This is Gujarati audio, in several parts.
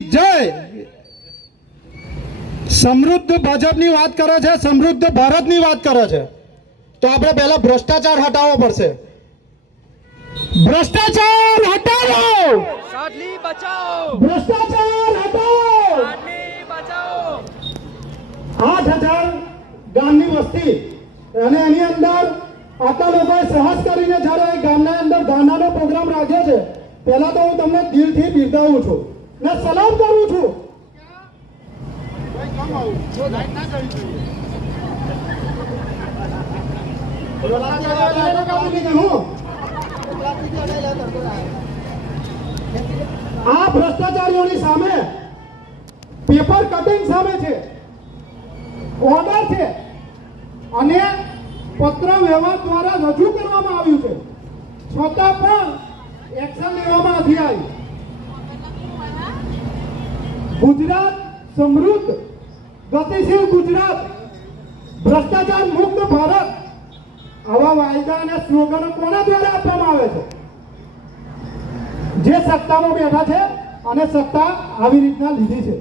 જય સમૃદ્ધ ભાજપની વાત કરે છે, સમૃદ્ધ ભારતની વાત કરે છે, તો આપણે પહેલા ભ્રષ્ટાચાર હટાવવો પડશે. ભ્રષ્ટાચાર હટાવો, સાડલી બચાવો, ભ્રષ્ટાચાર હટાવો. સાડલી બચાવો. 8,000 ગામની વસ્તી અને એની અંદર આટલા લોકોએ સાહસ કરીને જ્યારે ગામના અંદર ગાનાનો પ્રોગ્રામ રાખ્યો છે, પહેલા તો હું તમને દિલથી બિરદાવું છું ને સલામ કરું છું. આ ભ્રષ્ટાચારીઓની સામે પેપર કટિંગ સામે છે, ઓર્ડર છે અને પત્ર વ્યવહાર દ્વારા રજૂ કરવામાં આવ્યું છે, છતાં પણ એક્શન લેવામાં નથી આવી. ગુજરાત સમૃદ્ધ ગતિશીલ ગુજરાત, ભ્રષ્ટાચાર મુક્ત ભારત, આવા વાયદા અને સ્લોગનો કોના દ્વારા આપવામાં આવે છે? જે સત્તામાં બેઠા છે અને સત્તા આવી રીતના લીધી છે,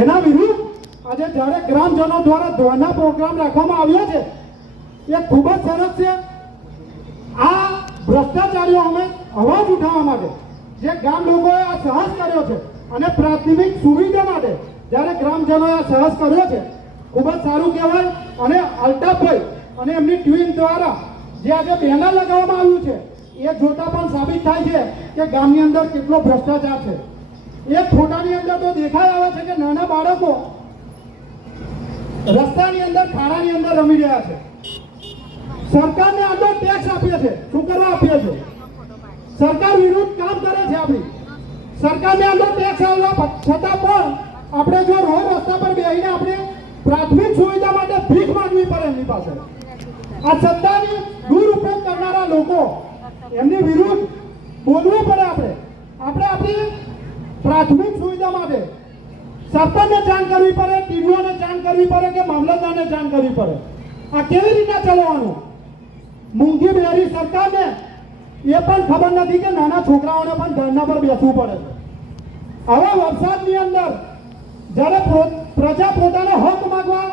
એના વિરુદ્ધ આજે જ્યારે ગ્રામજનો દ્વારા ધોરણના પ્રોગ્રામ રાખવામાં આવ્યો છે, એ ખૂબ જ સરસ છે. આ ભ્રષ્ટાચારીઓ અમે અવાજ ઉઠાવવા માટે જે ગામ લોકોએ આ સાહસ કર્યો છે અને પ્રાથમિક સુવિધા માટે જ્યારે ગ્રામજનોએ આ સાહસ કર્યો છે, ખૂબ જ સારું કહેવાય. અને અલ્તાફભાઈ અને એમની ટીમ દ્વારા જે આજે બેનર લગાવવામાં આવ્યું છે, એ જોતા પણ સાબિત થાય છે કે ગામની અંદર કેટલો ભ્રષ્ટાચાર છે. એ ફોટાની અંદર તો દેખાઈ આવે છે કે નાના બાળકો રસ્તાની અંદર ખાડાની અંદર રમી રહ્યા છે. સરકારને આટલો ટેક્સ આપીએ છે, શું કરવા આપીએ છે? સરકાર વિરુદ્ધ કામ કરે છે. આપણી સરકારને આટલો ટેક્સ આવવા છતાં પણ આપણે જો રોડ રસ્તા પર બેસીને આપણે પ્રાથમિક સુવિધા માટે ભીખ માંગવી પડે એમની પાસે. આ સત્તાની દુરુપયોગ કરનારા લોકો, એમની વિરુદ્ધ બોલવું પડે. આપણે આપણી પ્રાથમિક સુવિધા માટે સરપંચને જાણ કરવી પડે, ટીડીઓને જાણ કરવી પડે કે મામલતદારને જાણ કરવી પડે. આ કેવી રીતના ચલાવવાનું? મૂંગી બેરી સરકારને એ પણ ખબર નથી કે નાના છોકરાઓને પણ ધરણા પર બેસવું પડે છે. આવા વરસાદની અંદર જ્યારે પ્રજા પોતાનો હક માંગવા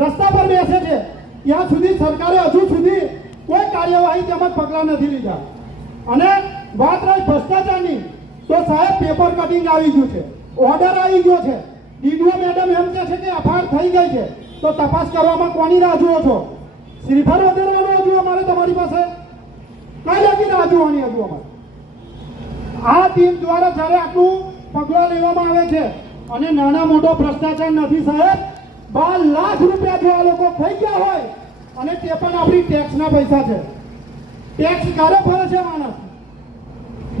રસ્તા પર બેસે છે, ત્યાં સુધી સરકારે હજુ સુધી કોઈ કાર્યવાહી તેમજ પગલાં નથી લીધા. અને વાત રહી ભ્રષ્ટાચારની, તો સાહેબ પેપર કટિંગ આવી ગયું છે, ઓર્ડર આવી ગયો છે. ડીડીઓ મેડમ એમ કહે છે કે એફઆઈઆર થઈ ગઈ છે, તો તપાસ કરવામાં કોની રાહ જુઓ છો? શ્રીફળ વધારવાનો હજુ અમારે તમારી પાસે કઈ લગી રાહ જોવાની હજુ અમારે? આ ટીમ દ્વારા જ્યારે આટલું પગલાં લેવામાં આવે છે અને નાના મોટો ભ્રષ્ટાચાર નથી સાહેબ. 12 લાખ રૂપિયા જો આ લોકો ખાઈ ગયા હોય, અને તે પણ આપણી ટેક્સના પૈસા છે. ટેક્સ ક્યારે ભરે છે માણસ?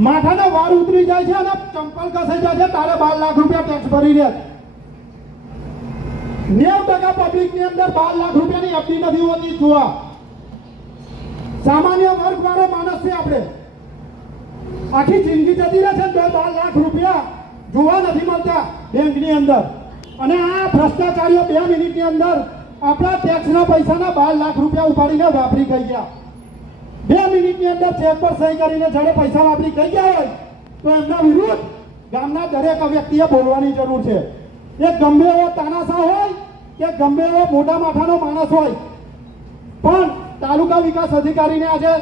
માથાના વાળ ઉતરી જાય છે અને ચંપલ કસાઈ જાય છે, તારે 12 લાખ રૂપિયા ટેક્સ ભરી રહ્યા છે. 90% પબ્લિકની અંદર 12 લાખ રૂપિયાની એફડી નથી હોતી. જોવા સામાન્ય વર્ગ વાળો માણસ છે આપણે, આખી જિંદગી જતી રહે છે, 12 લાખ રૂપિયા જોવા નથી મળતા બેંકની અંદર. અને આ ભ્રષ્ટાચારીઓ 2 મિનિટની અંદર આપણા ટેક્સના પૈસાના 12 લાખ રૂપિયા ઉપાડીને વાપરી ગઈ ગયા. 2 મિનિટની અંદર ચેક પર સહી કરીને જ્યારે પૈસા વાપરી ગઈ ગયા હોય, તો એમના વિરુદ્ધ ગામના દરેક વ્યક્તિએ બોલવાની જરૂર છે. એ ગમે એવો તાનાશા હોય કે ગમે એવો મોટા માથાનો માણસ હોય, પણ તાલુકા વિકાસ અધિકારીને આજે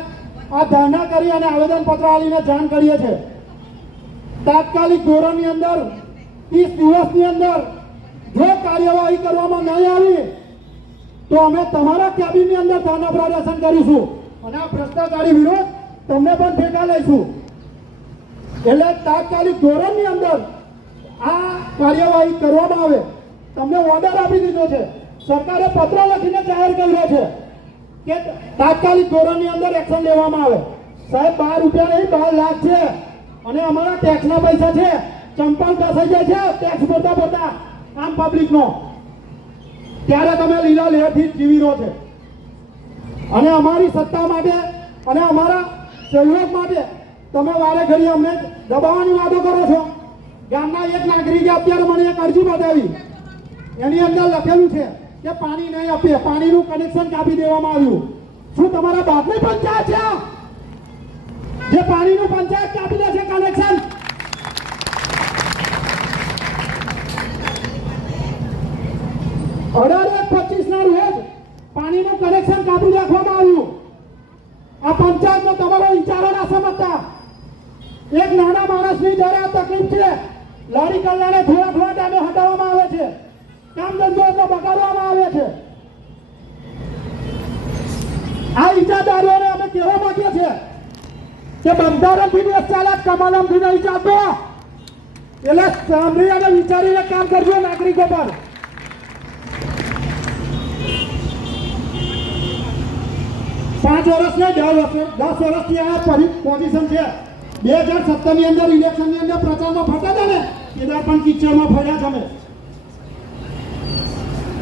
આ ધરણા કરી અને આવેદનપત્ર આપીને જાણ કરીએ છીએ. તાત્કાલિક ધોરણની અંદર 30 દિવસની અંદર જો કાર્યવાહી કરવામાં નહીં આવી, તો અમે તમારા કેબિનની અંદર ધરણા પ્રદર્શન કરીશું અને આ ભ્રષ્ટાચારી વિરુદ્ધ તમને પણ ઠેકા લઈશું. એટલે તાત્કાલિક ધોરણની અંદર આ કાર્યવાહી કરવામાં આવે. તમને ઓર્ડર આપી દીધો છે, સરકારે પત્ર લખીને જાહેર કર્યો છે કે તાત્કાલિક ધોરણની અંદર એક્શન લેવામાં આવે. સાહેબ 12 રૂપિયા નહીં, 12 લાખ છે અને અમારા ટેક્સના પૈસા છે. ચંપલ કસાઈ જાય છે ટેક્સ ભરતા આમ પબ્લિકનો. ત્યારે તમે લીલા લહેરથી જીવી રહ્યો છે અને અમારી સત્તા માટે અને અમારા સહયોગ માટે તમે વારે ઘડી અમને દબાવવાની વાતો કરો છો. ગામના એક નાગરિકે અત્યારે મને એક અરજી બતાવી, એની અંદર લખેલું છે કે પાણી નહીં આપીએ, પાણીનું કનેક્શન કાપી દેવામાં આવ્યું. શું તમારા બાપની પંચાયત છે જે પાણીનું પંચાયત કાપી દે છે કનેક્શન? 18/25 ના રોજ પાણીનું કનેક્શન કાપી નાખવામાં આવ્યું. આ પંચાયતનો તમારો વિચારો ના સમજતા. એક નાના માણસની જ્યારે આ તકલીફ છે, લારી કલ્લાને થોડા ટાઈમે હટાવવામાં આવે છે, કામ ધંધો બગાડવામાં આવે છે. આ વિચારધારીઓને અમે કહેવા માંગીએ છીએ કે બંધારણથી દેશ ચાલે, કમલમથી નહીં ચાલતો. એટલે સાંભળી અને વિચારીને કામ કરજો નાગરિકો પર. પાંચ વર્ષ ને 10 વર્ષથી આ પોઝિશન છે. 2017 ની અંદર ઇલેક્શનની અંદર પ્રચારમાં ફરતા હતા ને, એના પણ કિચડમાં ફર્યા છે અમે.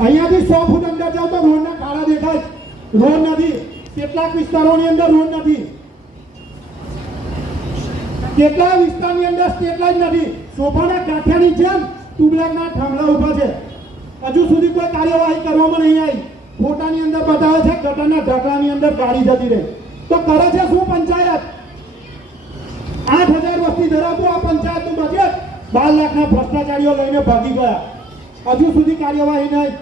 અહીંયાથી 100 ફૂટ અંદર જાવ તો રોડના કાળા દેખાય. રોડ નથી. કેટલાક વિસ્તારોની અંદર રોડ નથી. કેટલાક વિસ્તારની અંદર સ્ટ્રીટ લાઇટ નથી. સોફાના કાંઠાની જેમ ટુબલાકના થાંભલા ઉભા છે. હજુ સુધી કોઈ કાર્યવાહી કરવામાં નહીં આવી. ફોટાની અંદર બતાવે છે ગટરના ઢાંકણાની અંદર ગાડી જતી રહે. તો કરે છે શું પંચાયત? 8,000 વસ્તી ધરાવતું આ પંચાયતનું બજેટ 12 લાખના ભ્રષ્ટાચારીઓ લઈને ભાગી ગયા. હજુ સુધી કાર્યવાહી નહીં.